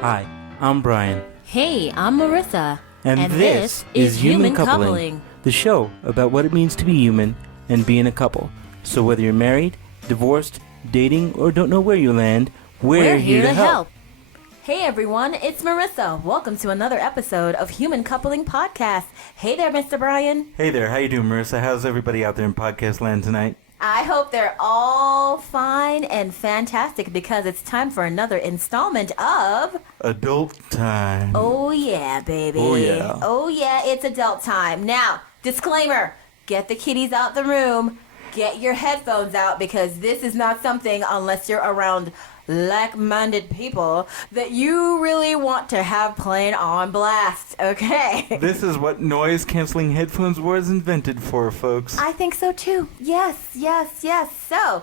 Hi, I'm Brian. Hey, I'm Merisa. And this is Human Coupling, the show about what it means to be human and being a couple. So whether you're married, divorced, dating, or don't know where you land, we're here to help. Hey everyone, it's Merisa. Welcome to another episode of Human Coupling Podcast. Hey there, Mr. Brian. Hey there, how you doing, Marissa? How's everybody out there in podcast land tonight? I hope they're all fine and fantastic because it's time for another installment of Adult Time. Oh yeah, baby. Oh yeah. Oh yeah, it's adult time. Now, disclaimer, get the kiddies out the room, get your headphones out because this is not something, unless you're around like-minded people, that you really want to have playing on blast, okay? This is what noise-canceling headphones was invented for, folks. I think so too. Yes. So,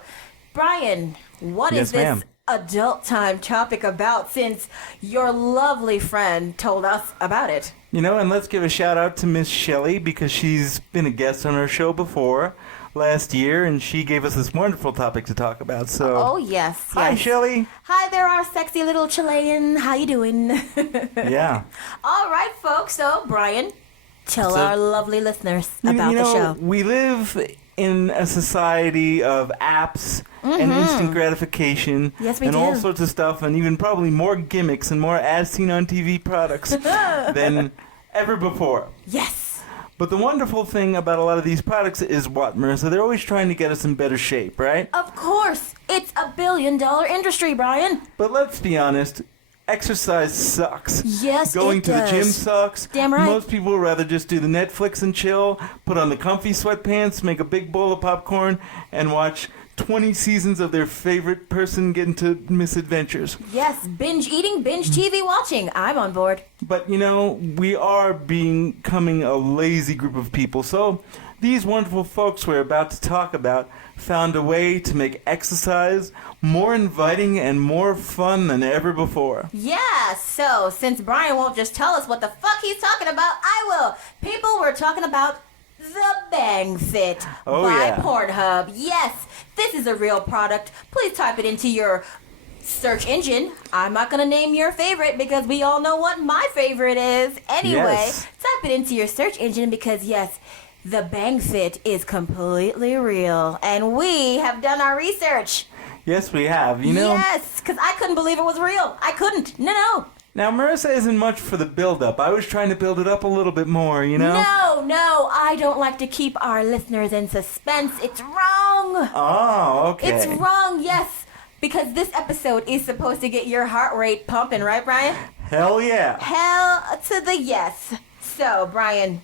Brian, what is this ma'am. adult time topic about, since your lovely friend told us about it? You know, and let's give a shout out to Miss Shelley because she's been a guest on our show before last year, and she gave us this wonderful topic to talk about. So, Oh, yes. hi, Shelley. Hi there, our sexy little Chilean. How you doing? Yeah. All right, folks. So, Brian, tell So- our lovely listeners about you know, the show. We live in a society of apps and instant gratification Yes, we and do. all sorts of stuff, and even probably more gimmicks and more as seen on TV products than ever before. Yes. But the wonderful thing about a lot of these products is what, Marissa? They're always trying to get us in better shape, right? Of course. It's a billion-dollar industry, Brian. But let's be honest, exercise sucks. Yes, Going it to does. the gym sucks. Damn right. Most people would rather just do the Netflix and chill, put on the comfy sweatpants, make a big bowl of popcorn, and watch 20 seasons of their favorite person get into misadventures. Yes, binge eating, binge TV watching. I'm on board. But, you know, we are becoming a lazy group of people. So these wonderful folks we're about to talk about found a way to make exercise more inviting and more fun than ever before. Yeah, so since Brian won't just tell us what the fuck he's talking about, I will. People, we're talking about the Bangfit Oh, by yeah. Pornhub. Yes, this is a real product. Please type it into your search engine. I'm not going to name your favorite because we all know what my favorite is. Anyway, Yes. type it into your search engine because, yes, the Bangfit is completely real. And we have done our research. Yes, we have. You know, Yes, because I couldn't believe it was real. I couldn't. No. now Marissa isn't much for the build-up. I was trying to build it up a little bit more, you know? No, I don't like to keep our listeners in suspense. It's wrong. Oh, okay. It's wrong, yes. Because this episode is supposed to get your heart rate pumping, right, Brian? Hell yeah. Hell to the yes. So, Brian,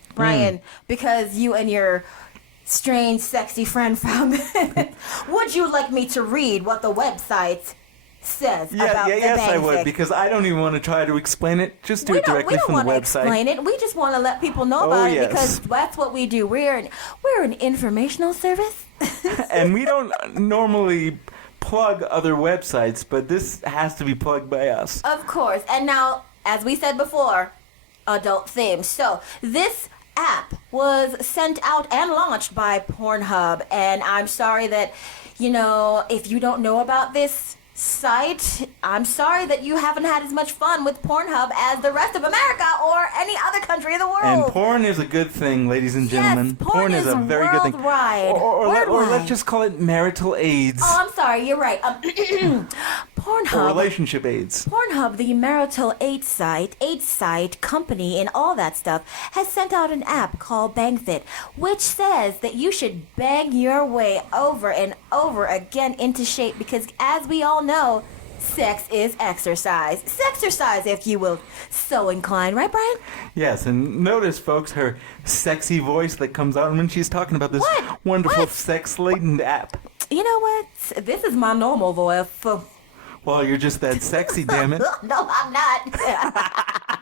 because you and your strange, sexy friend found it, would you like me to read what the website says about the Yes, I Bangfit? would, because I don't even want to try to explain it. Just do it directly we don't from the want to website. explain it. We just want to let people know Oh, about it yes. because that's what we do. We're an informational service. And we don't normally plug other websites, but this has to be plugged by us. Of course. And now, as we said before, adult themed. So this app was sent out and launched by Pornhub. And I'm sorry that, if you don't know about this site, I'm sorry that you haven't had as much fun with Pornhub as the rest of America or any other country in the world. And porn is a good thing, ladies and gentlemen. Yes, porn is is a very good thing. worldwide. Or Worldwide. let's just call it marital AIDS. Oh, I'm sorry, you're right. Pornhub. Or relationship AIDS. Pornhub, the marital AIDS site, company, and all that stuff, has sent out an app called Bangfit, which says that you should bang your way over and over again into shape because, as we all know, sex is exercise. Sexercise, if you will so incline. Right, Brian? Yes, and notice, folks, her sexy voice that comes out when she's talking about this What? wonderful What? sex-laden app. You know what? This is my normal voice. Well, you're just that sexy, damn it. No, I'm not.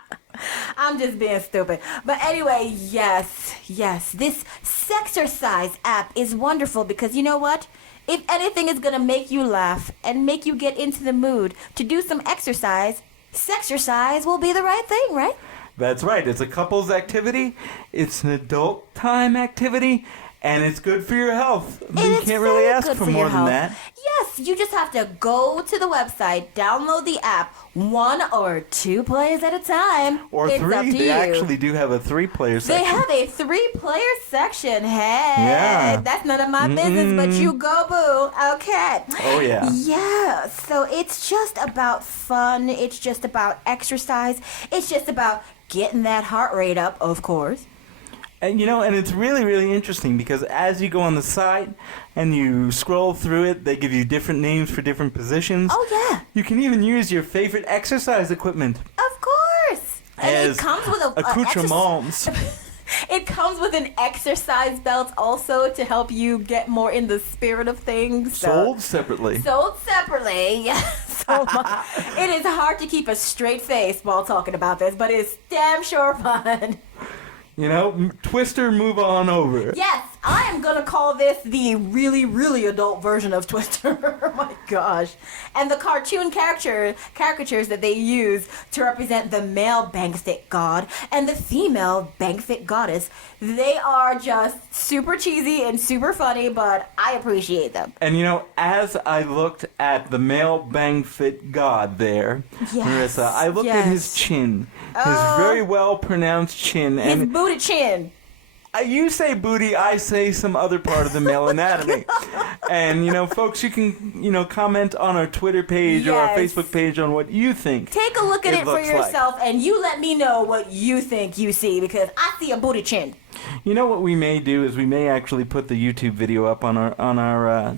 I'm just being stupid. But anyway, yes, this Sexercise app is wonderful because you know what? If anything is going to make you laugh and make you get into the mood to do some exercise, Sexercise will be the right thing, right? That's right. It's a couples activity. It's an adult time activity. And it's good for your health. And You it's can't really very ask good for your more than health. that. Yes, you just have to go to the website, download the app, 1 or 2 players at a time. Or it's 3. Up to They you. actually do have a 3-player section. They have a 3-player section. Hey, Yeah. that's none of my business, but you go, boo. Okay. Oh, yeah. Yeah, so it's just about fun. It's just about exercise. It's just about getting that heart rate up, of course. And and it's really, really interesting because as you go on the site and you scroll through it, they give you different names for different positions. Oh, yeah. You can even use your favorite exercise equipment Of course. And as it comes with a accoutrements. It comes with an exercise belt also to help you get more in the spirit of things. Sold separately. Sold separately. Yes. So it is hard to keep a straight face while talking about this, but it's damn sure fun. Twister, move on over. Yes, I am going to call this the really, really adult version of Twister. Oh my gosh. And the cartoon caricatures that they use to represent the male Bangfit god and the female Bangfit goddess, they are just super cheesy and super funny, but I appreciate them. And as I looked at the male Bangfit god there, Yes, Marissa, I looked at his chin. His very well pronounced chin. His And booty chin. you say booty, I say some other part of the male anatomy. And, folks, you can, comment on our Twitter page or our Yes. Facebook page on what you think. Take a look at it for looks like. yourself, and you let me know what you think you see, because I see a booty chin. You know what we may do is we may actually put the YouTube video up on our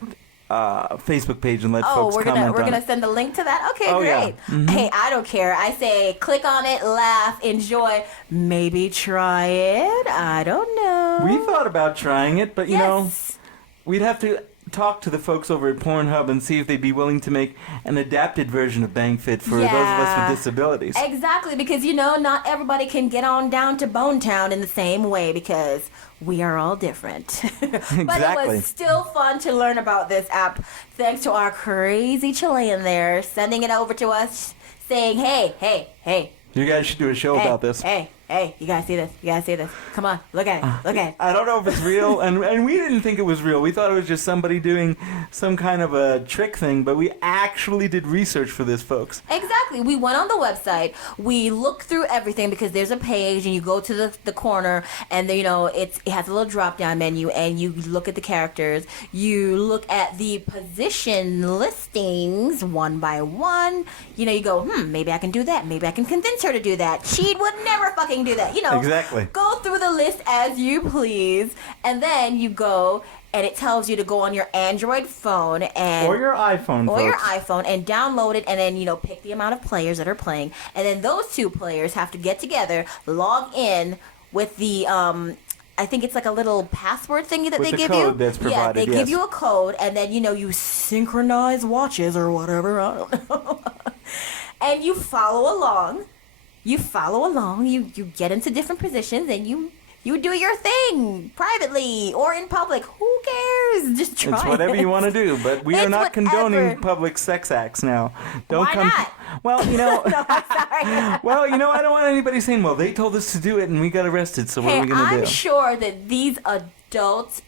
Facebook page and let folks we're comment gonna on it. send the link to that. Okay, Oh, great. yeah. Mm-hmm. Hey, I don't care. I say click on it, laugh, enjoy, maybe try it. I don't know. We thought about trying it, but Yes. we'd have to talk to the folks over at Pornhub and see if they'd be willing to make an adapted version of Bangfit for those of us with disabilities. Exactly, because not everybody can get on down to Bone Town in the same way because we are all different. But it was still fun to learn about this app thanks to our crazy Chilean there sending it over to us saying, hey. You guys should do a show about this. Hey, you gotta see this. You gotta see this. Come on, look at it. Look at it. I don't know if it's real, and we didn't think it was real. We thought it was just somebody doing some kind of a trick thing, but we actually did research for this, folks. Exactly. We went on the website. We looked through everything because there's a page, and you go to the corner, and it has a little drop-down menu, and you look at the characters. You look at the position listings one by one. You go, maybe I can do that. Maybe I can convince her to do that. She would never fucking do that. Exactly. Go through the list as you please, and then you go, and it tells you to go on your Android phone or your iPhone, and download it, and then pick the amount of players that are playing, and then those 2 players have to get together, log in with the I think it's like a little password thingy that with they the give you. code that's provided, they give you a code, and then you synchronize watches or whatever. I don't know. And you follow along. You get into different positions, and you do your thing privately or in public. Who cares? Just try It's whatever it. you want to do, but we are It's not whatever. condoning public sex acts now. Don't Why come. not? Well, No, I'm sorry. well, I don't want anybody saying, "Well, they told us to do it and we got arrested, so what are we gonna I'm do?" sure that these adult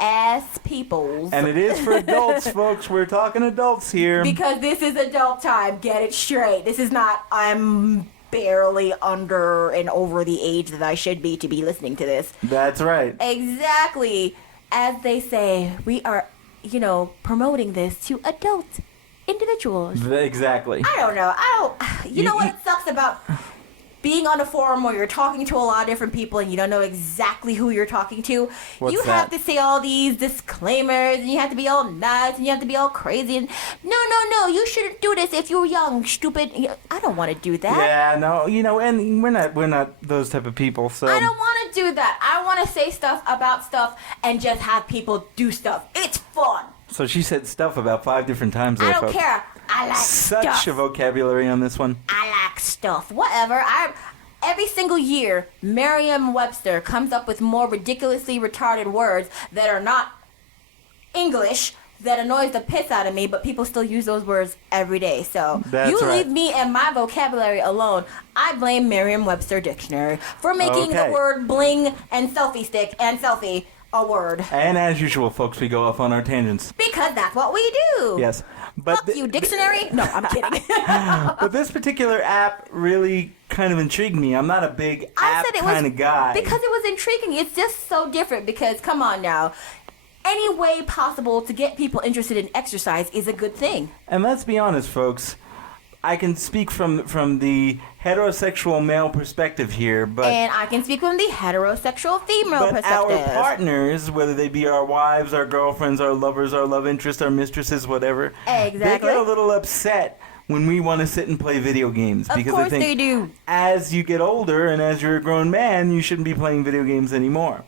ass peoples. And it is for adults, folks. We're talking adults here. Because this is adult time. Get it straight. This is not, I'm barely under and over the age that I should be to be listening to this. That's right. Exactly. As they say, we are, promoting this to adult individuals. Exactly. I don't know. You know what sucks about being on a forum where you're talking to a lot of different people and you don't know exactly who you're talking to? What's have that? to say all these disclaimers, and you have to be all nice, and you have to be all crazy, and no, you shouldn't do this if you're young, stupid. I don't want to do that. Yeah, no, and we're not those type of people, so I don't want to do that. I want to say stuff about stuff and just have people do stuff. It's fun. So she said stuff about 5 different times there, I don't folks. care. I like Such stuff. a vocabulary on this one. I like stuff. Whatever. Every single year, Merriam-Webster comes up with more ridiculously retarded words that are not English that annoys the piss out of me, but people still use those words every day. So That's you right. leave me and my vocabulary alone. I blame Merriam-Webster Dictionary for making Okay. the word bling and selfie stick and selfie a word. And as usual, folks, we go off on our tangents. Because that's what we do. Yes. But Fuck you, dictionary. No, I'm kidding. But this particular app really kind of intrigued me. I'm not a big app kind of guy. Because it was intriguing. It's just so different because, come on now, any way possible to get people interested in exercise is a good thing. And let's be honest, folks. I can speak from the heterosexual male perspective here, but... And I can speak from the heterosexual female perspective. Our partners, whether they be our wives, our girlfriends, our lovers, our love interests, our mistresses, whatever... Exactly. They get a little upset when we want to sit and play video games. Of because course they think they do. As you get older and as you're a grown man, you shouldn't be playing video games anymore.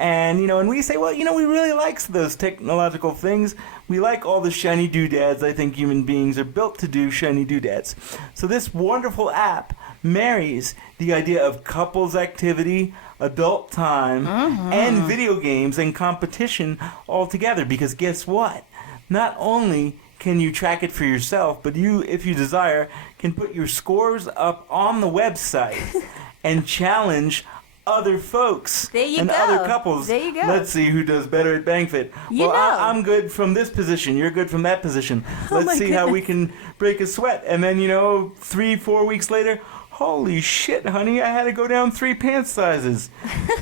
And, and we say, well, we really like those technological things. We like all the shiny doodads. I think human beings are built to do shiny doodads. So this wonderful app marries the idea of couples activity, adult time, and video games and competition all together. Because guess what? Not only can you track it for yourself, but you, if you desire, can put your scores up on the website and challenge other folks and other couples. There you go. Let's see who does better at Bangfit. I'm good from this position. You're good from that position. Let's see how we can break a sweat. And then, 3-4 weeks later, holy shit, honey, I had to go down 3 pant sizes.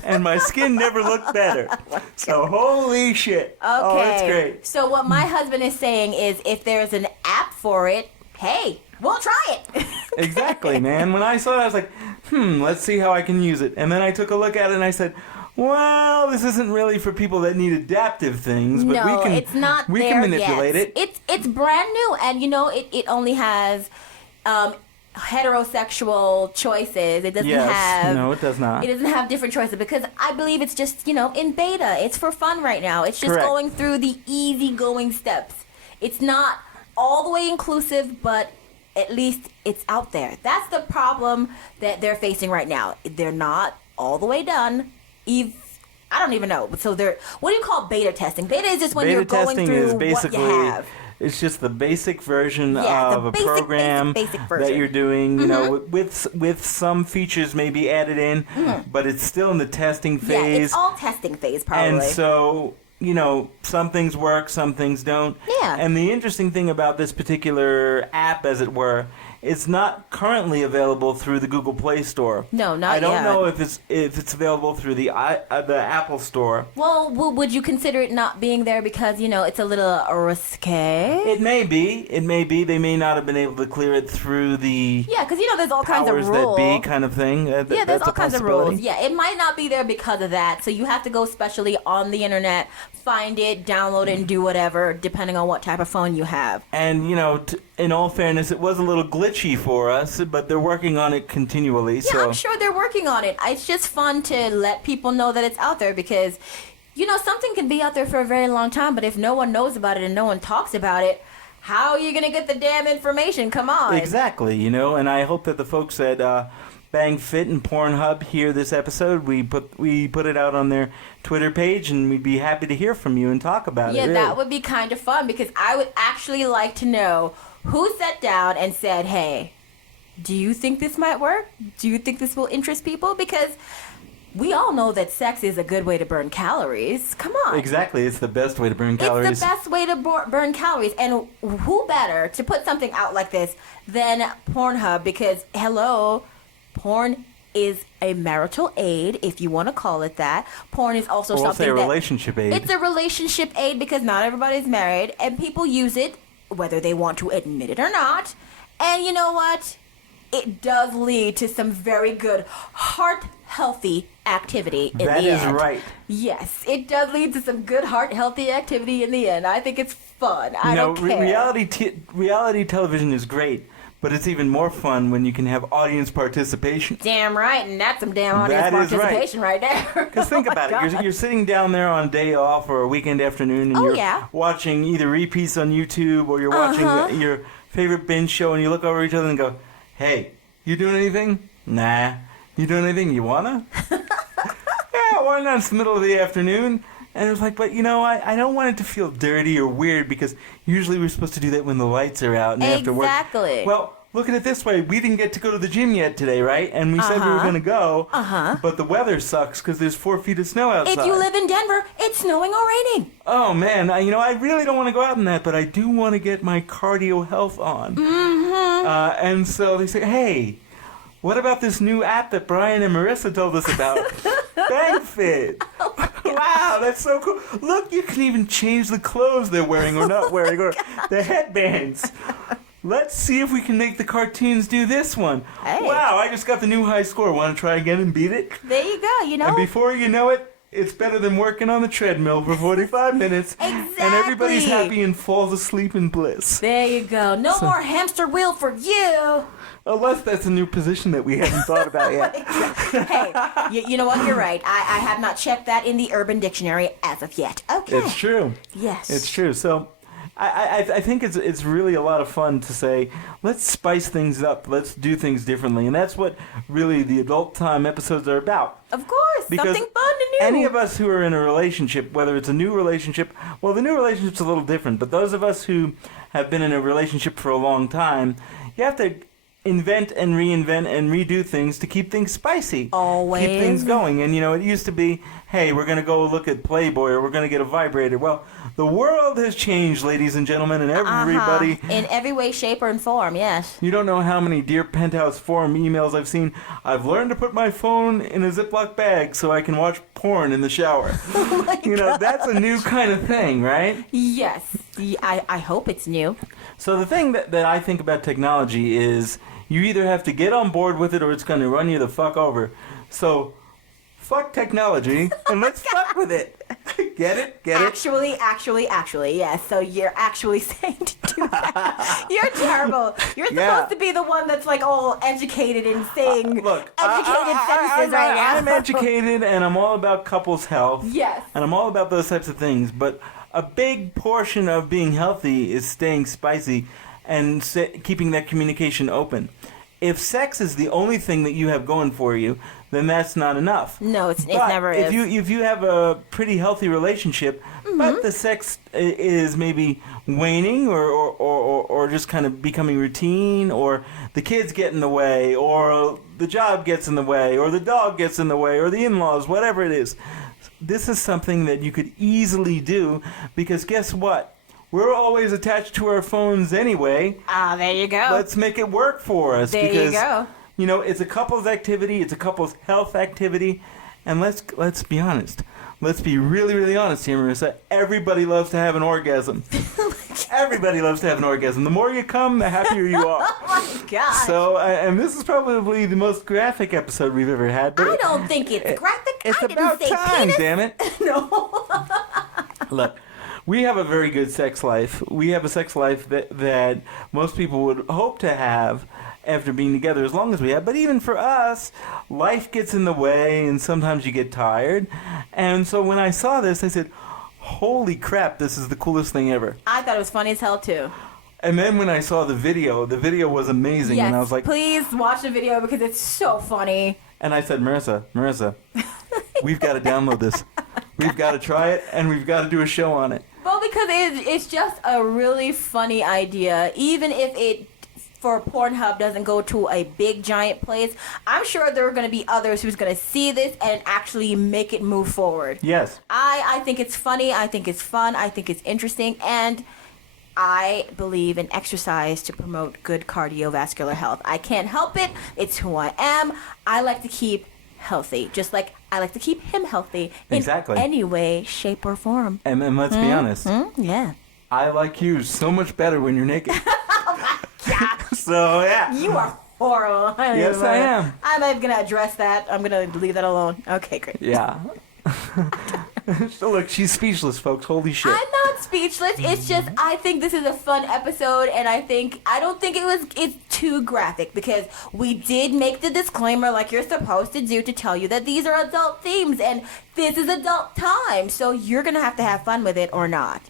And my skin never looked better. So, holy shit. Okay. Oh, that's great. So what my husband is saying is if there's an app for it, hey, we'll try it. Exactly, man. When I saw it, I was like, let's see how I can use it. And then I took a look at it and I said, well, this isn't really for people that need adaptive things, but it's not we can manipulate it. It's brand new, and it only has heterosexual choices. It doesn't have... No, it does not. It doesn't have different choices because I believe it's just, in beta. It's for fun right now. It's just going through the easy-going steps. It's not all the way inclusive, but at least it's out there. That's the problem that they're facing right now. They're not all the way done. I don't even know. So what do you call beta testing? Beta is just when you're going through what you have. It's just the basic version of a program that you're doing, with some features maybe added in, but it's still in the testing phase. Yeah, it's all testing phase, probably. And so, some things work, some things don't. Yeah. And the interesting thing about this particular app, as it were, it's not currently available through the Google Play Store. No, not yet. I don't know if it's available through the Apple Store. Well, would you consider it not being there because, it's a little risque? It may be. They may not have been able to clear it through the because, there's all kinds of rules. Powers that be kind of thing. There's all kinds of rules. Yeah, it might not be there because of that. So you have to go specially on the internet, find it, download it, and do whatever, depending on what type of phone you have. And, in all fairness, it was a little glitchy for us, but they're working on it continually. Yeah, I'm sure they're working on it. It's just fun to let people know that it's out there because, something can be out there for a very long time, but if no one knows about it and no one talks about it, how are you going to get the damn information? Come on. Exactly, and I hope that the folks at Bangfit and Pornhub hear this episode. We put it out on their Twitter page, and we'd be happy to hear from you and talk about it. Yeah, really. That would be kind of fun because I would actually like to know who sat down and said, hey, do you think this might work? Do you think this will interest people? Because we all know that sex is a good way to burn calories. Come on. Exactly. It's the best way to burn calories. It's the best way to burn calories. And who better to put something out like this than Pornhub? Because, hello, porn is a marital aid, if you want to call it that. Porn is also something a relationship aid. It's a relationship aid because not everybody's married, and people use it whether they want to admit it or not. And you know what? It does lead to some very good heart-healthy activity in the end. That is right. Yes, it does lead to some good heart-healthy activity in the end. I think it's fun. I don't care. Reality television is great, but it's even more fun when you can have audience participation. Damn right, and that's some damn audience participation right there. Because think about it. You're sitting down there on a day off or a weekend afternoon, and you're watching either repeats on YouTube or you're watching your favorite binge show, and you look over at each other and go, hey, you doing anything? Nah. You doing anything? You wanna? Yeah, why not? It's the middle of the afternoon. And it was like, but I don't want it to feel dirty or weird because usually we're supposed to do that when the lights are out and after work. Exactly. Well, look at it this way. We didn't get to go to the gym yet today, right? And we said we were going to go. But the weather sucks because there's 4 feet of snow outside. If you live in Denver, it's snowing or raining. Oh, man. I really don't want to go out in that, but I do want to get my cardio health on. And so they say, hey, what about this new app that Brian and Merisa told us about? Bangfit. Wow, that's so cool. Look, you can even change the clothes they're wearing or not wearing, or the headbands. Let's see if we can make the cartoons do this one. Hey. Wow, I just got the new high score. Want to try again and beat it? There you go, And before you know it, it's better than working on the treadmill for 45 minutes. Exactly. And everybody's happy and falls asleep in bliss. There you go. No more hamster wheel for you. Unless that's a new position that we haven't thought about yet. Hey, you know what? You're right. I have not checked that in the Urban Dictionary as of yet. Okay. It's true. Yes. It's true. So I think it's really a lot of fun to say, let's spice things up. Let's do things differently. And that's what really the Adult Time episodes are about. Of course. Because something fun and new. any of us who are in a relationship, whether it's a new relationship, well, the new relationship's a little different. But those of us who have been in a relationship for a long time, you have to invent and reinvent and redo things to keep things spicy. Always. Keep things going. And, it used to be, hey, we're going to go look at Playboy or we're going to get a vibrator. Well, the world has changed, ladies and gentlemen, and everybody... In every way, shape, or form, yes. You don't know how many Dear Penthouse Forum emails I've seen. I've learned to put my phone in a Ziploc bag so I can watch porn in the shower. Oh my God. That's a new kind of thing, right? Yes. I hope it's new. So the thing that I think about technology is you either have to get on board with it or it's going to run you the fuck over. So, fuck technology and let's fuck with it. Get it? Actually, yes. So you're actually saying to do that. You're terrible. You're supposed to be the one that's like all educated and saying educated sentences right now. I'm educated and I'm all about couples' health. Yes. And I'm all about those types of things. But a big portion of being healthy is staying spicy and keeping that communication open. If sex is the only thing that you have going for you, then that's not enough. No, it never is. If you have a pretty healthy relationship, but the sex is maybe waning or just kind of becoming routine, or the kids get in the way, or the job gets in the way, or the dog gets in the way, or the in-laws, whatever it is, this is something that you could easily do, because guess what? We're always attached to our phones anyway. There you go. Let's make it work for us. There you go. It's a couple's activity. It's a couple's health activity. And let's be honest. Let's be really, really honest here, Marissa. Everybody loves to have an orgasm. Everybody loves to have an orgasm. The more you come, the happier you are. Oh, my God. So, and this is probably the most graphic episode we've ever had. But I don't think it's graphic. It's I didn't about say time, penis. damn it. No. Look. We have a very good sex life. We have a sex life that most people would hope to have after being together as long as we have. But even for us, life gets in the way and sometimes you get tired. And so when I saw this, I said, holy crap, this is the coolest thing ever. I thought it was funny as hell, too. And then when I saw the video was amazing. Yes, and I was like, please watch the video because it's so funny. And I said, Marissa, we've got to download this. We've got to try it, and we've got to do a show on it. Well, because it's just a really funny idea. Even if it, for Pornhub, doesn't go to a big, giant place, I'm sure there are going to be others who's going to see this and actually make it move forward. Yes. I think it's funny. I think it's fun. I think it's interesting. And I believe in exercise to promote good cardiovascular health. I can't help it. It's who I am. I like to keep healthy, just like I like to keep him healthy in any way, shape, or form. And let's be honest. Yeah. I like you so much better when you're naked. Oh my God. So, yeah. You are horrible. Yes, I am. I'm not going to address that. I'm going to leave that alone. Okay, great. Yeah. So look, she's speechless, folks. Holy shit. I'm not speechless. It's just I think this is a fun episode, and I don't think it's too graphic because we did make the disclaimer like you're supposed to do to tell you that these are adult themes and this is adult time. So you're gonna have to have fun with it or not.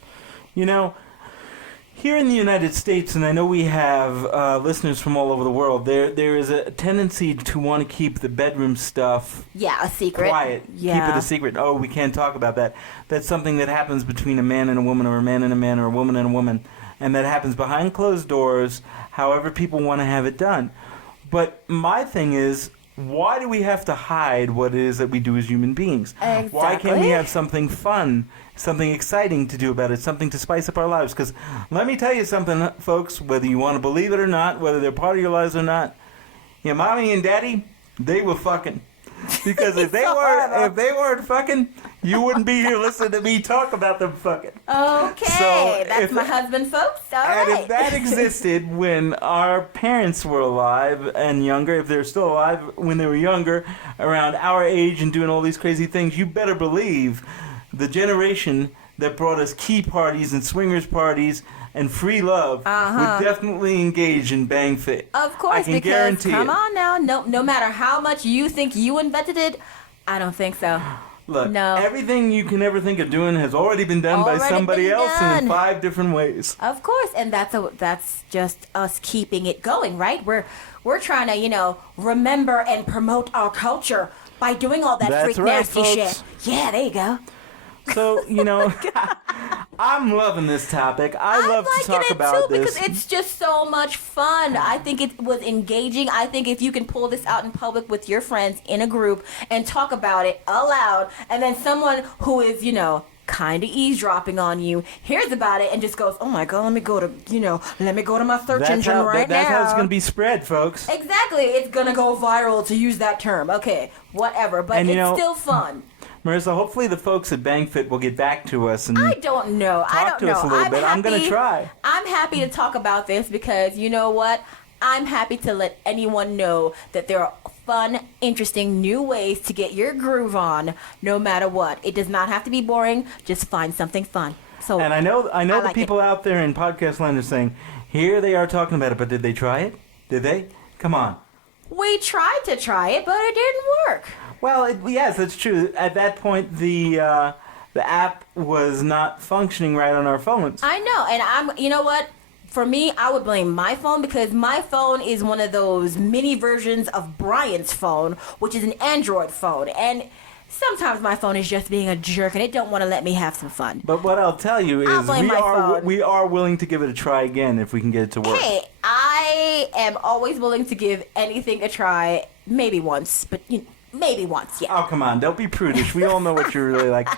Here in the United States, and I know we have listeners from all over the world, there is a tendency to want to keep the bedroom stuff a secret. Quiet. Yeah. Keep it a secret. Oh, we can't talk about that. That's something that happens between a man and a woman, or a man and a man, or a woman and a woman. and that happens behind closed doors, however people want to have it done. But my thing is, why do we have to hide what it is that we do as human beings? Exactly. Why can't we have something fun, something exciting to do about it, something to spice up our lives? Because let me tell you something, folks, whether you want to believe it or not, whether they're part of your lives or not, your mommy and daddy, they were fucking. Because if they weren't fucking, you wouldn't be here listening to me talk about them fucking. Okay, that's my husband, folks. All right. And if that existed when our parents were alive and younger, if they're still alive when they were younger, around our age and doing all these crazy things, you better believe the generation that brought us key parties and swingers parties and free love would definitely engage in Bangfit. Of course, I can because guarantee come it. on now, no matter how much you think you invented it, I don't think so. Look, No. everything you can ever think of doing has already been done by Already somebody been else and in done. 5 different ways. Of course, and that's just us keeping it going, right? We're trying to, remember and promote our culture by doing all that That's freak right, nasty folks. shit. Yeah, there you go. So, I'm loving this topic. I love to talk about too, this. because it's just so much fun. I think it was engaging. I think if you can pull this out in public with your friends in a group and talk about it aloud, and then someone who is, kind of eavesdropping on you hears about it and just goes, oh my god, let me go to my search engine that's now. how it's going to be spread, folks. Exactly, it's gonna go viral, to use that term. Okay, whatever, but And, it's still fun. Marissa, hopefully the folks at Bangfit will get back to us and I don't know. talk to us a little bit. I'm going to try. I'm happy to talk about this because you know what? I'm happy to let anyone know that there are fun, interesting new ways to get your groove on no matter what. It does not have to be boring. Just find something fun. So, And I know the like people out there in podcast land are saying, here they are talking about it, but did they try it? Did they? Come on. we tried to try it, but it didn't work. Well, yes, that's true. At that point, the app was not functioning right on our phones. I know, and you know what? For me, I would blame my phone because my phone is one of those mini versions of Brian's phone, which is an Android phone, and sometimes my phone is just being a jerk and it don't want to let me have some fun. But what I'll tell you I'll is blame my phone. we are willing to give it a try again if we can get it to work. Hey, I am always willing to give anything a try, maybe once, but maybe once, yeah. Oh, come on. Don't be prudish. We all know what you're really like.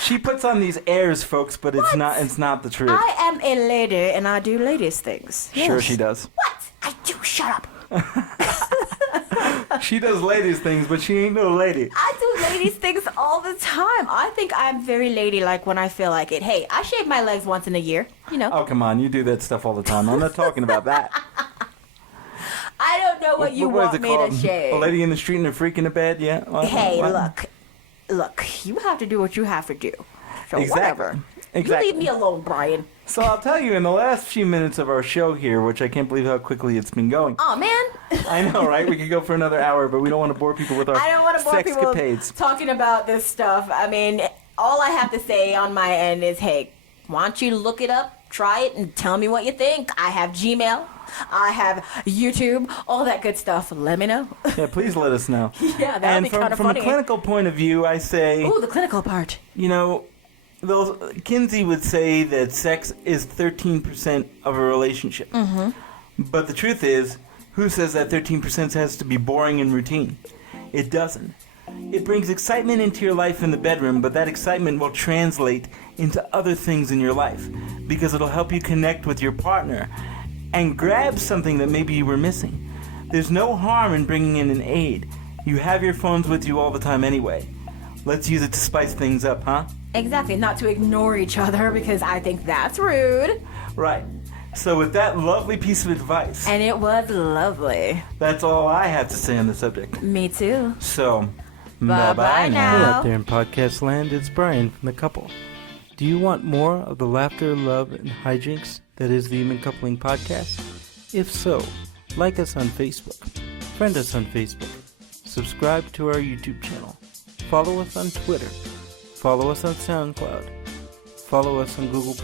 She puts on these airs, folks, but it's not the truth. I am a lady and I do ladies things. Sure Yes. she does. What? I do. Shut up. She does ladies things, but she ain't no lady. I do ladies things all the time. I think I'm very ladylike when I feel like it. Hey, I shave my legs once in a year, Oh, come on. You do that stuff all the time. I'm not talking about that. I don't know what you What is want it me called? to shave. A lady in the street and a freak in the bed? Yeah. Hey, What? look, you have to do what you have to do. So Exactly. whatever. Exactly. You leave me alone, Brian. So I'll tell you, in the last few minutes of our show here, which I can't believe how quickly it's been going. Oh man. I know, right? We could go for another hour, but we don't want to bore people with our I don't want to bore people sexcapades. talking about this stuff. I mean, all I have to say on my end is, hey, why don't you look it up, try it, and tell me what you think. I have Gmail. I have YouTube, all that good stuff. Let me know. Yeah, please let us know. Yeah, that would be kind of from funny. a clinical point of view, I say, Ooh, the clinical part. Kinsey would say that sex is 13% of a relationship. Mm-hmm. But the truth is, who says that 13% has to be boring and routine? It doesn't. It brings excitement into your life in the bedroom, but that excitement will translate into other things in your life because it'll help you connect with your partner and grab something that maybe you were missing. There's no harm in bringing in an aid. You have your phones with you all the time anyway. Let's use it to spice things up, huh? Exactly, not to ignore each other because I think that's rude. Right. So with that lovely piece of advice, And it was lovely. that's all I have to say on the subject. Me too. So, Bye-bye now. Hey out there in podcast land, it's Brian from The Couple. Do you want more of the laughter, love, and hijinks that is the Human Coupling Podcast? If so, like us on Facebook, friend us on Facebook, subscribe to our YouTube channel, follow us on Twitter, follow us on SoundCloud, follow us on Google+.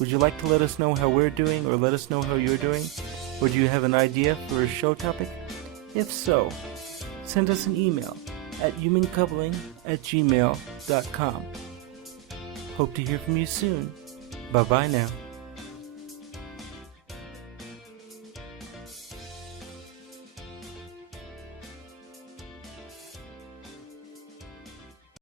Would you like to let us know how we're doing or let us know how you're doing? Or do you have an idea for a show topic? If so, send us an email at humancoupling@gmail.com. Hope to hear from you soon. Bye-bye now.